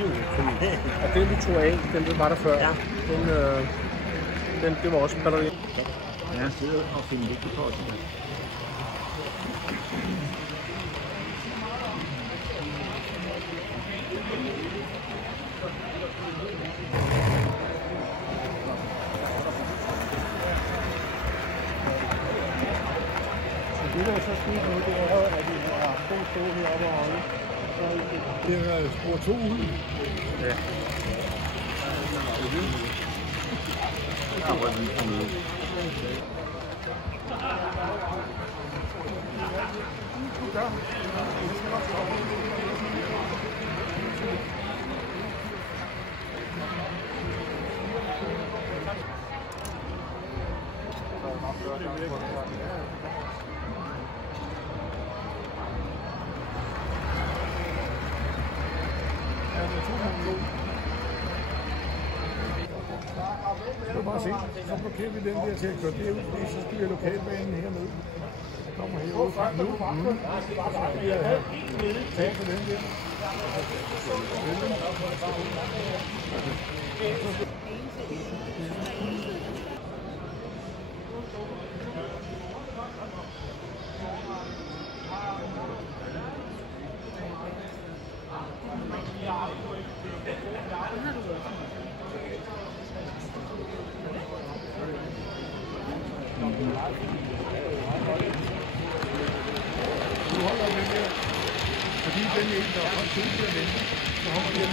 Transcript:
Og den vi tog af, den var der før. Ja. Det var også en batteri. Ja, jeg sidder og finder lidt på os. Det der så sker nu, det er, at vi har to stå heroppe og holde. Det er spor 2 ud. Ja. Bare se, så blokerer vi den der til at køre derud, fordi så skal vi have lokalbanen hernede. Så kommer herude fra nu. Så skal jeg have tag på den der. Nu holder vi den der, fordi den er en, der har tid til at vente, så holder vi den